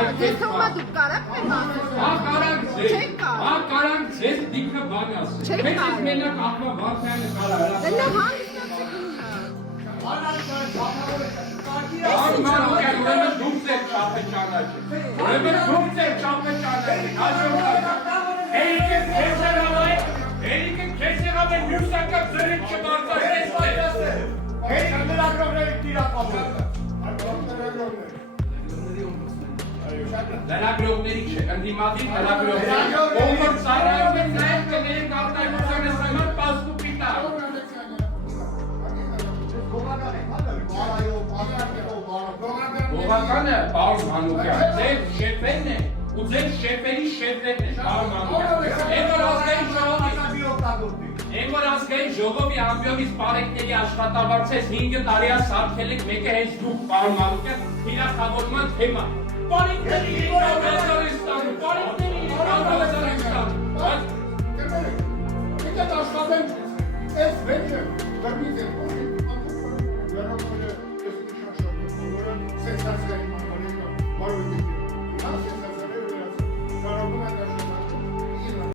Ես թողումա դուք կարակ մեկ ասել։ Կարանք ձեզ դիքը բան ասել։ Չեք Մենք կարող։ մենակ աղբա Վարդյանը կարա Դե նա հանդիսացեք ուրեմն դուք եք չափը ճանաչել։ Ուրեմն դուք եք չափը ճանաչել։ Էրիկը քեզ եղավ է մյուսակը ձրիկ չբարձրացրեց։ Հենց լրագրողների տիրապետում։ Լրագրողների չէ, ընդդիմադիր լրագրողների։ Ովքեր ծառայում են նաև կների կարտայնությանը սման պաստուպիտա։ Բողականը պարոն Մանուկյան, ձեր շեֆերն են ու ձեր շեֆերի շեֆերն են, պարոն Մանուկյան։ Են որ ազգային ժողովի ամբյոնից պարեկների աշխատավարձես 5 տարի սարքել եք, մեկը հենց դուք, պարոն Մանուկյան, թիրախավորման թեմա։ Պարեկների իրավազար է ստանում, պարեկների իրավազար